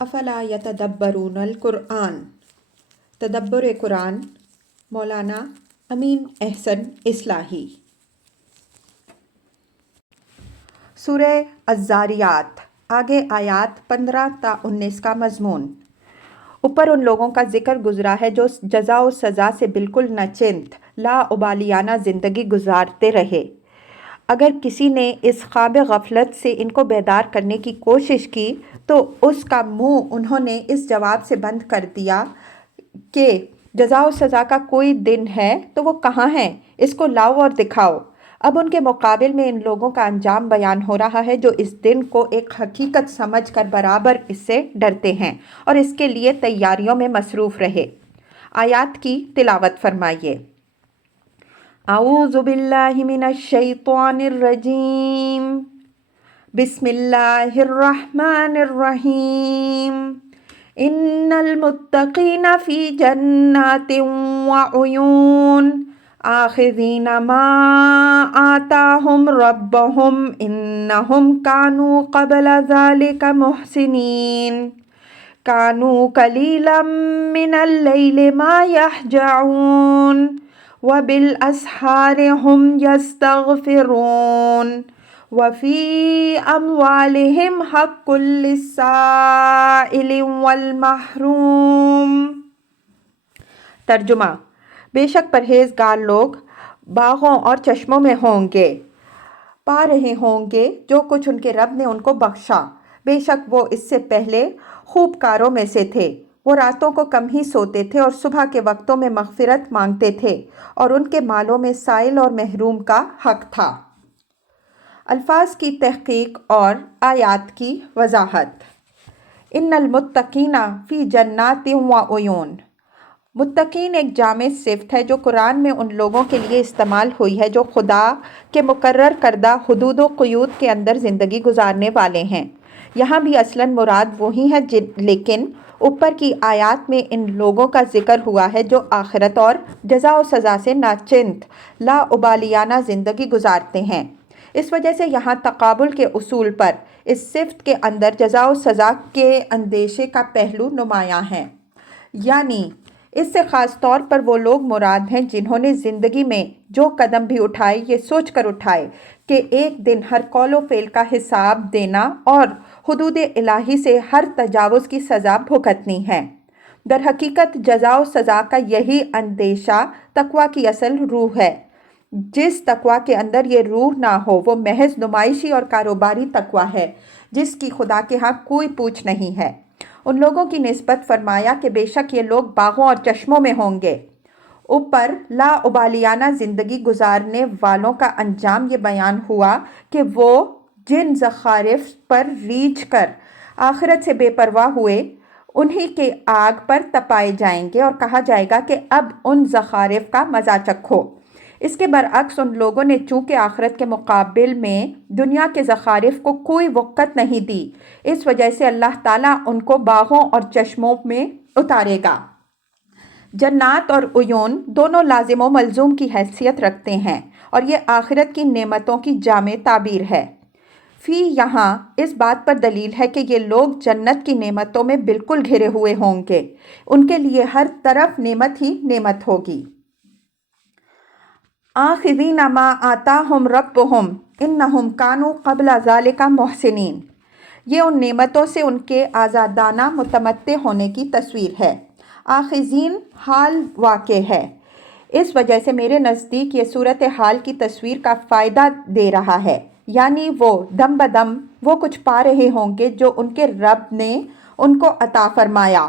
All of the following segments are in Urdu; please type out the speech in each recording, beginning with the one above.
افلا یتدبرون القرآن، تدبر قرآن، مولانا امین احسن اصلاحی۔ سورہ الذاریات، آگے آیات 15 تا 19 کا مضمون۔ اوپر ان لوگوں کا ذکر گزرا ہے جو جزا و سزا سے بالکل ناچنت لا ابالیانہ زندگی گزارتے رہے۔ اگر کسی نے اس خواب غفلت سے ان کو بیدار کرنے کی کوشش کی تو اس کا منہ انہوں نے اس جواب سے بند کر دیا کہ جزا و سزا کا کوئی دن ہے تو وہ کہاں ہے، اس کو لاؤ اور دکھاؤ۔ اب ان کے مقابل میں ان لوگوں کا انجام بیان ہو رہا ہے جو اس دن کو ایک حقیقت سمجھ کر برابر اس سے ڈرتے ہیں اور اس کے لیے تیاریوں میں مصروف رہے۔ آیات کی تلاوت فرمائیے۔ اعوذ باللہ من الشیطان الرجیم، بسم اللہ الرحمن الرحیم۔ ان المتقین فی جنات وعیون آخذین ما آتاہم ربہم انہم کانوا قبل ذلک محسنین، کانوا قلیلا من اللیل ما یہجعون وبالاسحار ہم یستغفرون وفی اموالہم حق للسائل والمحروم۔ ترجمہ: بے شک پرہیزگار لوگ باغوں اور چشموں میں ہوں گے، پا رہے ہوں گے جو کچھ ان کے رب نے ان کو بخشا۔ بے شک وہ اس سے پہلے خوب کاروں میں سے تھے۔ وہ راتوں کو کم ہی سوتے تھے اور صبح کے وقتوں میں مغفرت مانگتے تھے اور ان کے مالوں میں سائل اور محروم کا حق تھا۔ الفاظ کی تحقیق اور آیات کی وضاحت۔ ان المتقین فی جنات وعیون، متقین ایک جامع صفت ہے جو قرآن میں ان لوگوں کے لیے استعمال ہوئی ہے جو خدا کے مقرر کردہ حدود و قیود کے اندر زندگی گزارنے والے ہیں۔ یہاں بھی اصلاً مراد وہی ہے لیکن اوپر کی آیات میں ان لوگوں کا ذکر ہوا ہے جو آخرت اور جزا و سزا سے ناچنت لا ابالیانہ زندگی گزارتے ہیں۔ اس وجہ سے یہاں تقابل کے اصول پر اس صفت کے اندر جزا و سزا کے اندیشے کا پہلو نمایاں ہے، یعنی اس سے خاص طور پر وہ لوگ مراد ہیں جنہوں نے زندگی میں جو قدم بھی اٹھائے یہ سوچ کر اٹھائے کہ ایک دن ہر قول و فعل کا حساب دینا اور حدود الہی سے ہر تجاوز کی سزا بھگتنی ہے۔ در حقیقت جزا و سزا کا یہی اندیشہ تقویٰ کی اصل روح ہے۔ جس تقویٰ کے اندر یہ روح نہ ہو وہ محض نمائشی اور کاروباری تقویٰ ہے جس کی خدا کے ہاں کوئی پوچھ نہیں ہے۔ ان لوگوں کی نسبت فرمایا کہ بے شک یہ لوگ باغوں اور چشموں میں ہوں گے۔ اوپر لا ابالیانہ زندگی گزارنے والوں کا انجام یہ بیان ہوا کہ وہ جن زخارف پر ریجھ کر آخرت سے بے پرواہ ہوئے انہی کے آگ پر تپائے جائیں گے اور کہا جائے گا کہ اب ان زخارف کا مزہ چکھو۔ اس کے برعکس ان لوگوں نے چونکہ آخرت کے مقابل میں دنیا کے زخارف کو کوئی وقت نہیں دی، اس وجہ سے اللہ تعالیٰ ان کو باغوں اور چشموں میں اتارے گا۔ جنات اور عیون دونوں لازم و ملزوم کی حیثیت رکھتے ہیں اور یہ آخرت کی نعمتوں کی جامع تعبیر ہے۔ فی یہاں اس بات پر دلیل ہے کہ یہ لوگ جنت کی نعمتوں میں بالکل گھرے ہوئے ہوں گے، ان کے لیے ہر طرف نعمت ہی نعمت ہوگی۔ آخذین ما آتاہم ربہم انہم کانوا قبل ذلک محسنین، یہ ان نعمتوں سے ان کے آزادانہ متمتع ہونے کی تصویر ہے۔ آخذین حال واقع ہے، اس وجہ سے میرے نزدیک یہ صورتحال کی تصویر کا فائدہ دے رہا ہے، یعنی وہ دم بدم وہ کچھ پا رہے ہوں گے جو ان کے رب نے ان کو عطا فرمایا۔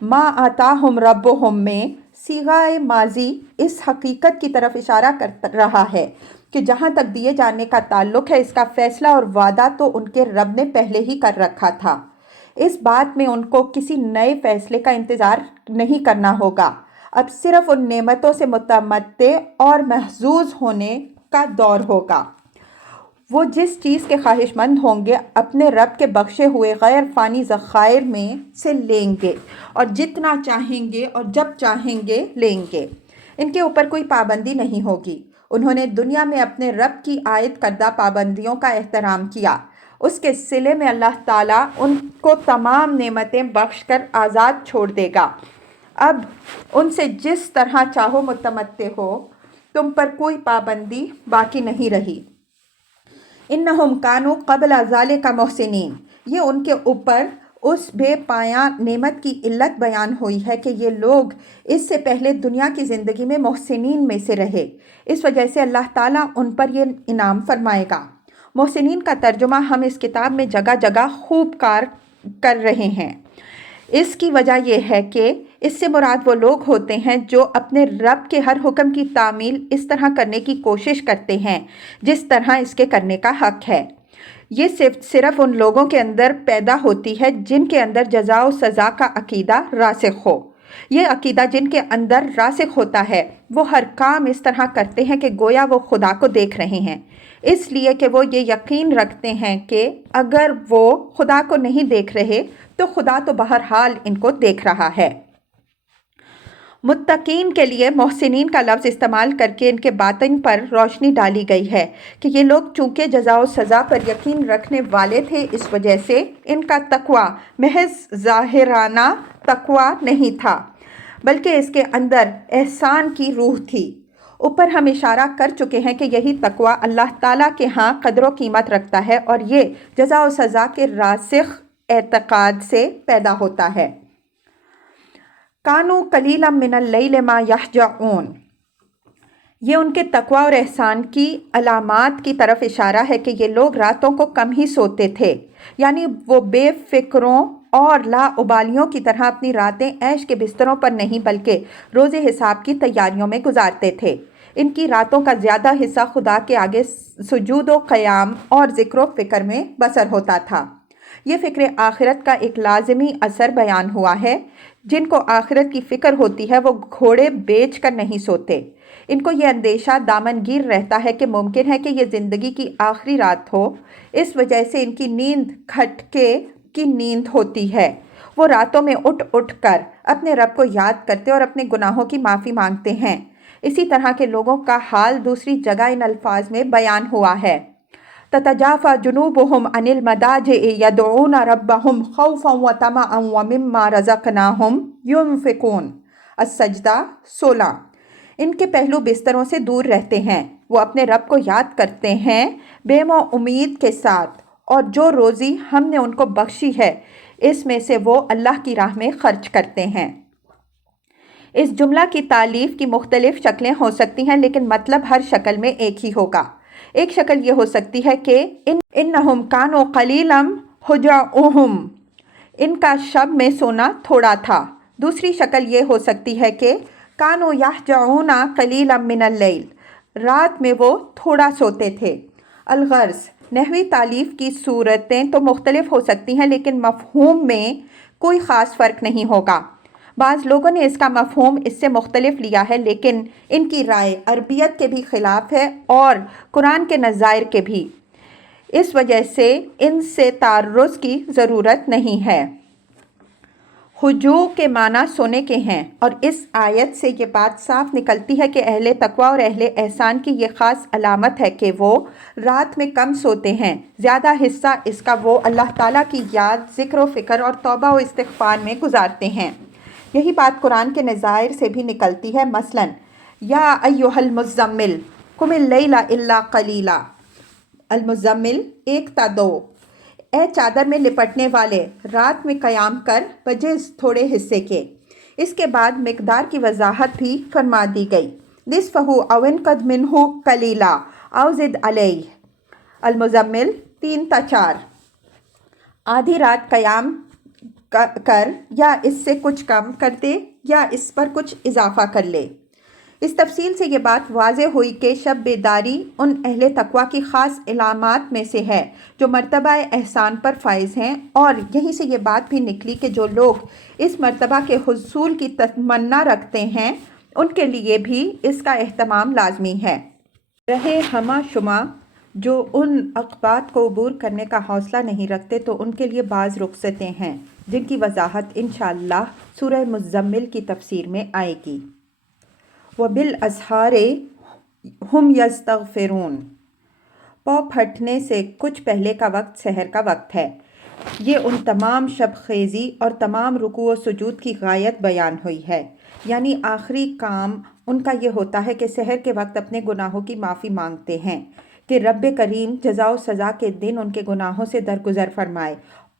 ما آتاہم ربہم میں صیغہ ماضی اس حقیقت کی طرف اشارہ کر رہا ہے کہ جہاں تک دیے جانے کا تعلق ہے اس کا فیصلہ اور وعدہ تو ان کے رب نے پہلے ہی کر رکھا تھا۔ اس بات میں ان کو کسی نئے فیصلے کا انتظار نہیں کرنا ہوگا، اب صرف ان نعمتوں سے متمتع اور محظوظ ہونے کا دور ہوگا۔ وہ جس چیز کے خواہش مند ہوں گے اپنے رب کے بخشے ہوئے غیر فانی ذخائر میں سے لیں گے اور جتنا چاہیں گے اور جب چاہیں گے لیں گے۔ ان کے اوپر کوئی پابندی نہیں ہوگی۔ انہوں نے دنیا میں اپنے رب کی عائد کردہ پابندیوں کا احترام کیا، اس کے صلے میں اللہ تعالیٰ ان کو تمام نعمتیں بخش کر آزاد چھوڑ دے گا۔ اب ان سے جس طرح چاہو متمتع ہو، تم پر کوئی پابندی باقی نہیں رہی۔ انہم کانوا قبل ذالک محسنین، یہ ان کے اوپر اس بے پایاں نعمت کی علت بیان ہوئی ہے کہ یہ لوگ اس سے پہلے دنیا کی زندگی میں محسنین میں سے رہے، اس وجہ سے اللہ تعالیٰ ان پر یہ انعام فرمائے گا۔ محسنین کا ترجمہ ہم اس کتاب میں جگہ جگہ خوب کار کر رہے ہیں۔ اس کی وجہ یہ ہے کہ اس سے مراد وہ لوگ ہوتے ہیں جو اپنے رب کے ہر حکم کی تعمیل اس طرح کرنے کی کوشش کرتے ہیں جس طرح اس کے کرنے کا حق ہے۔ یہ صرف ان لوگوں کے اندر پیدا ہوتی ہے جن کے اندر جزا و سزا کا عقیدہ راسخ ہو۔ یہ عقیدہ جن کے اندر راسخ ہوتا ہے وہ ہر کام اس طرح کرتے ہیں کہ گویا وہ خدا کو دیکھ رہے ہیں، اس لیے کہ وہ یہ یقین رکھتے ہیں کہ اگر وہ خدا کو نہیں دیکھ رہے تو خدا تو بہرحال ان کو دیکھ رہا ہے۔ متقین کے لیے محسنین کا لفظ استعمال کر کے ان کے باطن پر روشنی ڈالی گئی ہے کہ یہ لوگ چونکہ جزا و سزا پر یقین رکھنے والے تھے، اس وجہ سے ان کا تقویٰ محض ظاہرانہ تقویٰ نہیں تھا بلکہ اس کے اندر احسان کی روح تھی۔ اوپر ہم اشارہ کر چکے ہیں کہ یہی تقویٰ اللہ تعالیٰ کے ہاں قدر و قیمت رکھتا ہے اور یہ جزا و سزا کے راسخ اعتقاد سے پیدا ہوتا ہے۔ کانوا قلیلا من اللیل ما یہجعون، یہ ان کے تقویٰ اور احسان کی علامات کی طرف اشارہ ہے کہ یہ لوگ راتوں کو کم ہی سوتے تھے، یعنی وہ بے فکروں اور لا ابالیوں کی طرح اپنی راتیں عیش کے بستروں پر نہیں بلکہ روز حساب کی تیاریوں میں گزارتے تھے۔ ان کی راتوں کا زیادہ حصہ خدا کے آگے سجود و قیام اور ذکر و فکر میں بسر ہوتا تھا۔ یہ فکر آخرت کا ایک لازمی اثر بیان ہوا ہے۔ جن کو آخرت کی فکر ہوتی ہے وہ گھوڑے بیچ کر نہیں سوتے۔ ان کو یہ اندیشہ دامنگیر رہتا ہے کہ ممکن ہے کہ یہ زندگی کی آخری رات ہو، اس وجہ سے ان کی نیند کھٹکے کی نیند ہوتی ہے۔ وہ راتوں میں اٹھ اٹھ کر اپنے رب کو یاد کرتے اور اپنے گناہوں کی معافی مانگتے ہیں۔ اسی طرح کے لوگوں کا حال دوسری جگہ ان الفاظ میں بیان ہوا ہے۔ تتجافى جنوبهم عن المضاجع يدعون ربهم خوفا وطمعا ومما رزقناهم ينفقون، السجدہ 16۔ ان کے پہلو بستروں سے دور رہتے ہیں، وہ اپنے رب کو یاد کرتے ہیں بے امید کے ساتھ، اور جو روزی ہم نے ان کو بخشی ہے اس میں سے وہ اللہ کی راہ میں خرچ کرتے ہیں۔ اس جملہ کی تالیف کی مختلف شکلیں ہو سکتی ہیں لیکن مطلب ہر شکل میں ایک ہی ہوگا۔ ایک شکل یہ ہو سکتی ہے کہ انہم کانوا قلیلا ہجعهم، ان کا شب میں سونا تھوڑا تھا۔ دوسری شکل یہ ہو سکتی ہے کہ کانوا یہجعون قلیلا من اللیل، رات میں وہ تھوڑا سوتے تھے۔ الغرض، نحوی تالیف کی صورتیں تو مختلف ہو سکتی ہیں لیکن مفہوم میں کوئی خاص فرق نہیں ہوگا۔ بعض لوگوں نے اس کا مفہوم اس سے مختلف لیا ہے لیکن ان کی رائے عربیت کے بھی خلاف ہے اور قرآن کے نظائر کے بھی، اس وجہ سے ان سے تعرض کی ضرورت نہیں ہے۔ ہجوع کے معنی سونے کے ہیں، اور اس آیت سے یہ بات صاف نکلتی ہے کہ اہل تقویٰ اور اہل احسان کی یہ خاص علامت ہے کہ وہ رات میں کم سوتے ہیں، زیادہ حصہ اس کا وہ اللہ تعالیٰ کی یاد، ذکر و فکر اور توبہ و استغفار میں گزارتے ہیں۔ یہی بات قرآن کے نظائر سے بھی نکلتی ہے، مثلاً یا ایھا المزمل قم اللیل الا قلیلا، المزمل 1 تا 2، اے چادر میں لپٹنے والے رات میں قیام کر بجز تھوڑے حصے کے۔ اس کے بعد مقدار کی وضاحت بھی فرما دی گئی، نصفہ او انقص منہ قلیلا او زد علیہ، المزمل 3 تا 4، آدھی رات قیام کر یا اس سے کچھ کم کر دے یا اس پر کچھ اضافہ کر لے۔ اس تفصیل سے یہ بات واضح ہوئی کہ شب بیداری ان اہل تقویٰ کی خاص علامات میں سے ہے جو مرتبہ احسان پر فائز ہیں، اور یہیں سے یہ بات بھی نکلی کہ جو لوگ اس مرتبہ کے حصول کی تمنا رکھتے ہیں ان کے لیے بھی اس کا اہتمام لازمی ہے۔ رہے ہمہ شمہ جو ان عقبات کو عبور کرنے کا حوصلہ نہیں رکھتے تو ان کے لیے بعض رخصتیں ہیں جن کی وضاحت انشاءاللہ سورہ مزمل کی تفسیر میں آئے گی۔ وَبِالْأَسْحَارِ هُمْ يَسْتَغْفِرُونَ، پاؤں پھٹنے سے کچھ پہلے کا وقت سحر کا وقت ہے۔ یہ ان تمام شب خیزی اور تمام رکوع و سجود کی غایت بیان ہوئی ہے، یعنی آخری کام ان کا یہ ہوتا ہے کہ سحر کے وقت اپنے گناہوں کی معافی مانگتے ہیں کہ رب کریم جزا و سزا کے دن ان کے گناہوں سے درگزر فرمائے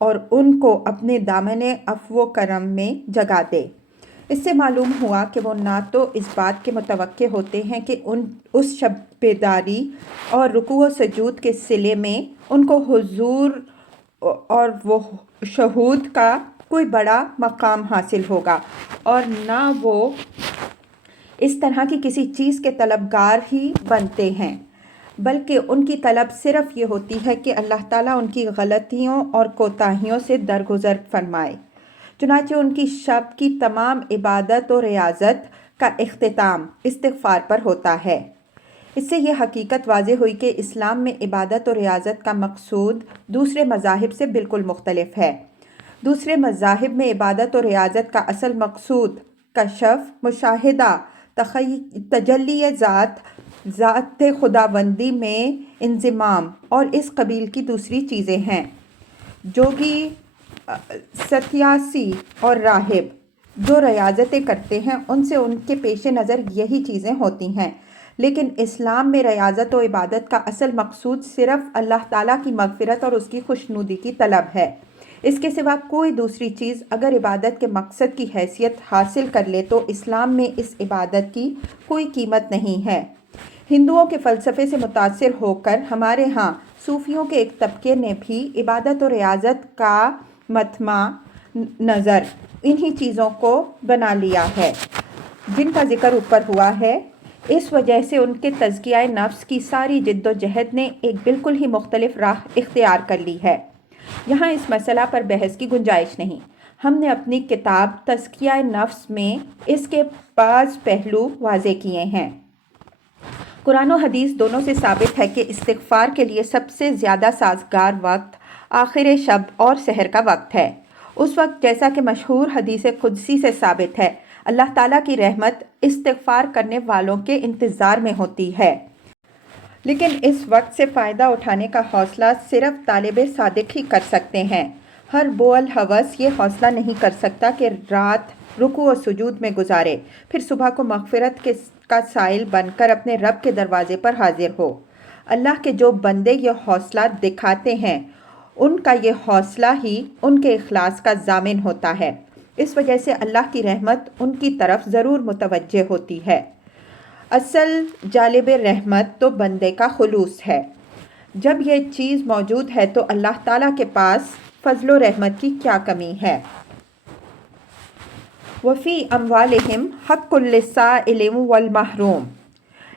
اور ان کو اپنے دامن عفو و کرم میں جگا دے۔ اس سے معلوم ہوا کہ وہ نہ تو اس بات کے متوقع ہوتے ہیں کہ اس شب بیداری اور رکوع و سجود کے صلے میں ان کو حضور اور وہ شہود کا کوئی بڑا مقام حاصل ہوگا، اور نہ وہ اس طرح کی کسی چیز کے طلبگار ہی بنتے ہیں، بلکہ ان کی طلب صرف یہ ہوتی ہے کہ اللہ تعالیٰ ان کی غلطیوں اور کوتاہیوں سے درگزر فرمائے۔ چنانچہ ان کی شب کی تمام عبادت و ریاضت کا اختتام استغفار پر ہوتا ہے۔ اس سے یہ حقیقت واضح ہوئی کہ اسلام میں عبادت و ریاضت کا مقصود دوسرے مذاہب سے بالکل مختلف ہے۔ دوسرے مذاہب میں عبادت و ریاضت کا اصل مقصود کشف، مشاہدہ، تجلی ذات خداوندی میں انضمام اور اس قبیل کی دوسری چیزیں ہیں۔ جوگی، ستیاسی اور راہب جو ریاضتیں کرتے ہیں ان سے ان کے پیش نظر یہی چیزیں ہوتی ہیں، لیکن اسلام میں ریاضت و عبادت کا اصل مقصود صرف اللہ تعالیٰ کی مغفرت اور اس کی خوشنودی کی طلب ہے۔ اس کے سوا کوئی دوسری چیز اگر عبادت کے مقصد کی حیثیت حاصل کر لے تو اسلام میں اس عبادت کی کوئی قیمت نہیں ہے۔ ہندوؤں کے فلسفے سے متاثر ہو کر ہمارے ہاں صوفیوں کے ایک طبقے نے بھی عبادت و ریاضت کا مطمع نظر انہی چیزوں کو بنا لیا ہے جن کا ذکر اوپر ہوا ہے۔ اس وجہ سے ان کے تزکیہ نفس کی ساری جد و جہد نے ایک بالکل ہی مختلف راہ اختیار کر لی ہے۔ یہاں اس مسئلہ پر بحث کی گنجائش نہیں۔ ہم نے اپنی کتاب تزکیہ نفس میں اس کے بعض پہلو واضح کیے ہیں۔ قرآن و حدیث دونوں سے ثابت ہے کہ استغفار کے لیے سب سے زیادہ سازگار وقت آخر شب اور سحر کا وقت ہے۔ اس وقت جیسا کہ مشہور حدیث قدسی سے ثابت ہے، اللہ تعالیٰ کی رحمت استغفار کرنے والوں کے انتظار میں ہوتی ہے، لیکن اس وقت سے فائدہ اٹھانے کا حوصلہ صرف طالب صادق ہی کر سکتے ہیں۔ ہر بول ہوس یہ حوصلہ نہیں کر سکتا کہ رات رکوع و سجود میں گزارے، پھر صبح کو مغفرت کا سائل بن کر اپنے رب کے دروازے پر حاضر ہو۔ اللہ کے جو بندے یہ حوصلہ دکھاتے ہیں ان کا یہ حوصلہ ہی ان کے اخلاص کا ضامن ہوتا ہے۔ اس وجہ سے اللہ کی رحمت ان کی طرف ضرور متوجہ ہوتی ہے۔ اصل جالب رحمت تو بندے کا خلوص ہے۔ جب یہ چیز موجود ہے تو اللہ تعالیٰ کے پاس فضل و رحمت کی کیا کمی ہے؟ وفی اموالہم حق للسائل والمحروم،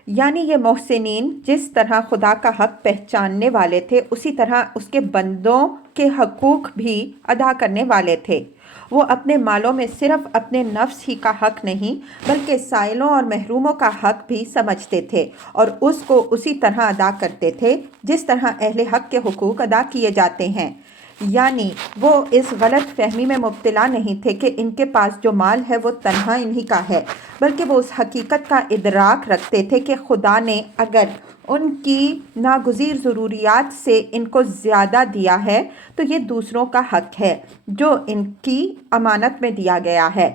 یعنی یہ محسنین جس طرح خدا کا حق پہچاننے والے تھے اسی طرح اس کے بندوں کے حقوق بھی ادا کرنے والے تھے۔ وہ اپنے مالوں میں صرف اپنے نفس ہی کا حق نہیں بلکہ سائلوں اور محروموں کا حق بھی سمجھتے تھے اور اس کو اسی طرح ادا کرتے تھے جس طرح اہل حق کے حقوق ادا کیے جاتے ہیں۔ یعنی وہ اس غلط فہمی میں مبتلا نہیں تھے کہ ان کے پاس جو مال ہے وہ تنہا انہی کا ہے، بلکہ وہ اس حقیقت کا ادراک رکھتے تھے کہ خدا نے اگر ان کی ناگزیر ضروریات سے ان کو زیادہ دیا ہے تو یہ دوسروں کا حق ہے جو ان کی امانت میں دیا گیا ہے۔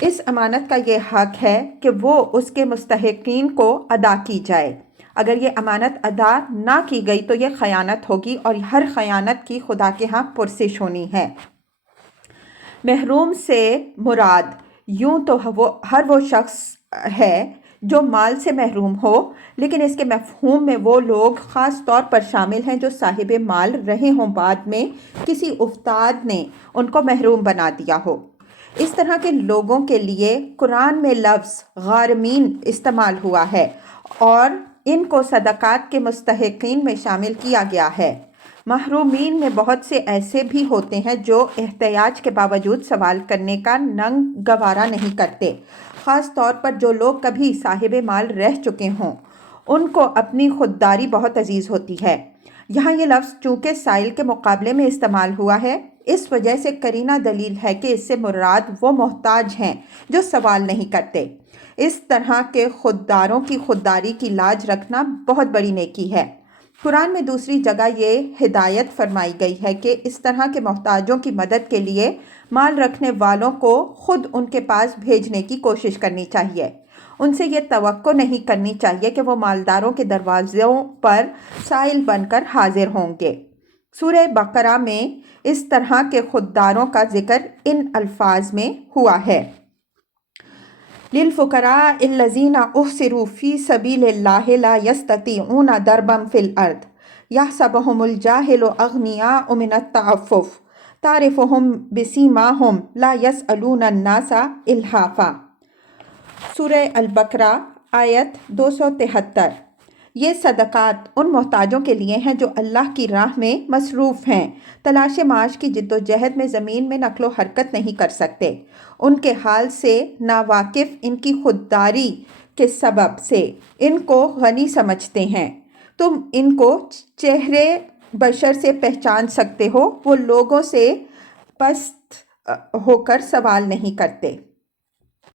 اس امانت کا یہ حق ہے کہ وہ اس کے مستحقین کو ادا کی جائے۔ اگر یہ امانت ادا نہ کی گئی تو یہ خیانت ہوگی اور ہر خیانت کی خدا کے ہاں پرسش ہونی ہے۔ محروم سے مراد یوں تو ہر وہ شخص ہے جو مال سے محروم ہو، لیکن اس کے مفہوم میں وہ لوگ خاص طور پر شامل ہیں جو صاحب مال رہے ہوں، بعد میں کسی افتاد نے ان کو محروم بنا دیا ہو۔ اس طرح کے لوگوں کے لیے قرآن میں لفظ غارمین استعمال ہوا ہے اور ان کو صدقات کے مستحقین میں شامل کیا گیا ہے۔ محرومین میں بہت سے ایسے بھی ہوتے ہیں جو احتیاج کے باوجود سوال کرنے کا ننگ گوارا نہیں کرتے، خاص طور پر جو لوگ کبھی صاحب مال رہ چکے ہوں، ان کو اپنی خودداری بہت عزیز ہوتی ہے۔ یہاں یہ لفظ چونکہ سائل کے مقابلے میں استعمال ہوا ہے، اس وجہ سے قرینہ دلیل ہے کہ اس سے مراد وہ محتاج ہیں جو سوال نہیں کرتے۔ اس طرح کے خودداروں کی خودداری کی لاج رکھنا بہت بڑی نیکی ہے۔ قرآن میں دوسری جگہ یہ ہدایت فرمائی گئی ہے کہ اس طرح کے محتاجوں کی مدد کے لیے مال رکھنے والوں کو خود ان کے پاس بھیجنے کی کوشش کرنی چاہیے۔ ان سے یہ توقع نہیں کرنی چاہیے کہ وہ مالداروں کے دروازوں پر سائل بن کر حاضر ہوں گے۔ سورہ بقرہ میں اس طرح کے خودداروں کا ذکر ان الفاظ میں ہوا ہے۔ لِلْفُقَرَاءِ الَّذِينَ اُحْصِرُوا فِي سَبِيلِ اللَّهِ لَا يَسْتَطِيعُونَ ضَرْبًا فِي الْأَرْضِ يَحْسَبُهُمُ الْجَاهِلُ أَغْنِيَاءَ مِنَ التَّعَفُّفِ تَعْرِفُهُمْ بِسِيمَاهُمْ لَا يَسْأَلُونَ النَّاسَ إِلْحَافًا۔ سورہ البقرہ آیت 273۔ یہ صدقات ان محتاجوں کے لیے ہیں جو اللہ کی راہ میں مصروف ہیں، تلاش معاش کی جد و جہد میں زمین میں نقل و حرکت نہیں کر سکتے۔ ان کے حال سے ناواقف ان کی خودداری کے سبب سے ان کو غنی سمجھتے ہیں۔ تم ان کو چہرے بشر سے پہچان سکتے ہو، وہ لوگوں سے پست ہو کر سوال نہیں کرتے۔